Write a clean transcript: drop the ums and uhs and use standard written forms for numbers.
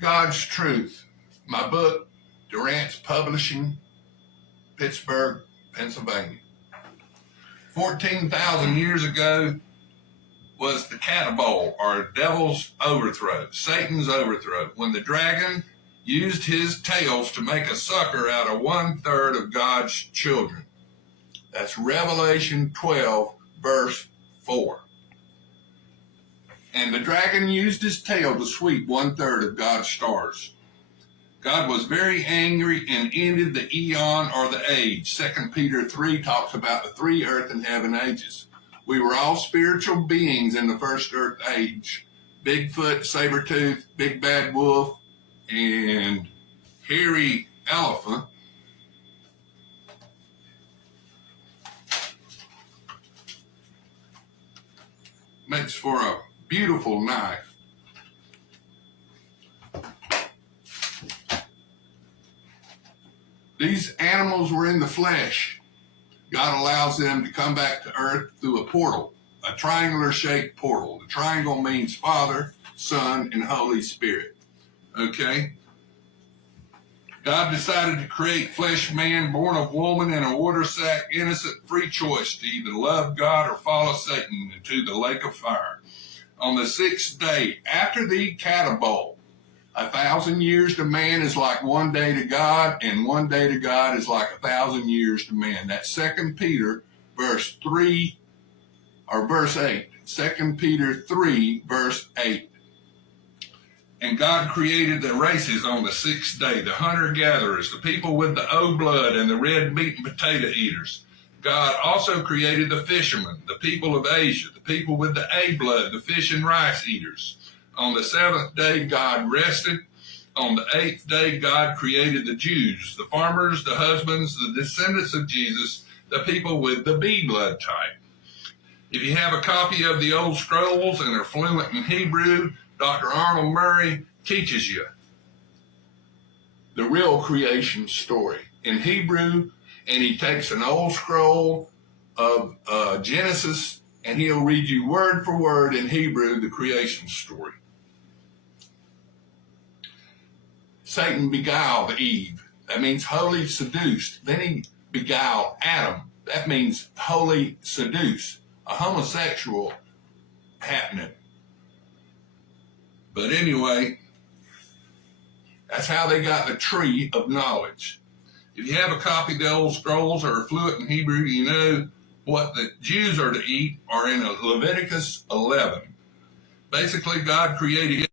God's Truth. My book, Durant's Publishing, Pittsburgh, Pennsylvania. 14,000 years ago was the Catapult, or devil's overthrow, Satan's overthrow, when the dragon used his tails to make a sucker out of 1/3 of God's children. That's Revelation 12, verse 4. And the dragon used his tail to sweep 1/3 of God's stars. God was very angry and ended the eon or the age. 2 Peter 3 talks about the 3 earth and heaven ages. We were all spiritual beings in the first earth age. Bigfoot, Sabertooth, Big Bad Wolf, and Hairy Elephant. Makes for a beautiful knife. These animals were in the flesh. God allows them to come back to earth through a portal, a triangular-shaped portal. The triangle means Father, Son, and Holy Spirit. Okay? God decided to create flesh man, born of woman in a water sack, innocent, free choice to either love God or follow Satan into the lake of fire. On the 6th day, after the Catapult, 1,000 years to man is like 1 day to God, and 1 day to God is like 1,000 years to man. That's 2 Peter verse 3, or verse 8. 2 Peter 3, verse 8. And God created the races on the 6th day, the hunter-gatherers, the people with the O blood and the red meat and potato eaters. God also created the fishermen, the people of Asia, the people with the A blood, the fish and rice eaters. On the 7th day, God rested. On the 8th day, God created the Jews, the farmers, the husbands, the descendants of Jesus, the people with the B blood type. If you have a copy of the old scrolls and are fluent in Hebrew, Dr. Arnold Murray teaches you the real creation story in Hebrew, and he takes an old scroll of Genesis, and he'll read you word for word in Hebrew the creation story. Satan beguiled Eve. That means wholly seduced. Then he beguiled Adam. That means wholly seduce. A homosexual happening. But anyway, that's how they got the tree of knowledge. If you have a copy of the old scrolls or are fluent in Hebrew, you know what the Jews are to eat are in Leviticus 11. Basically, God created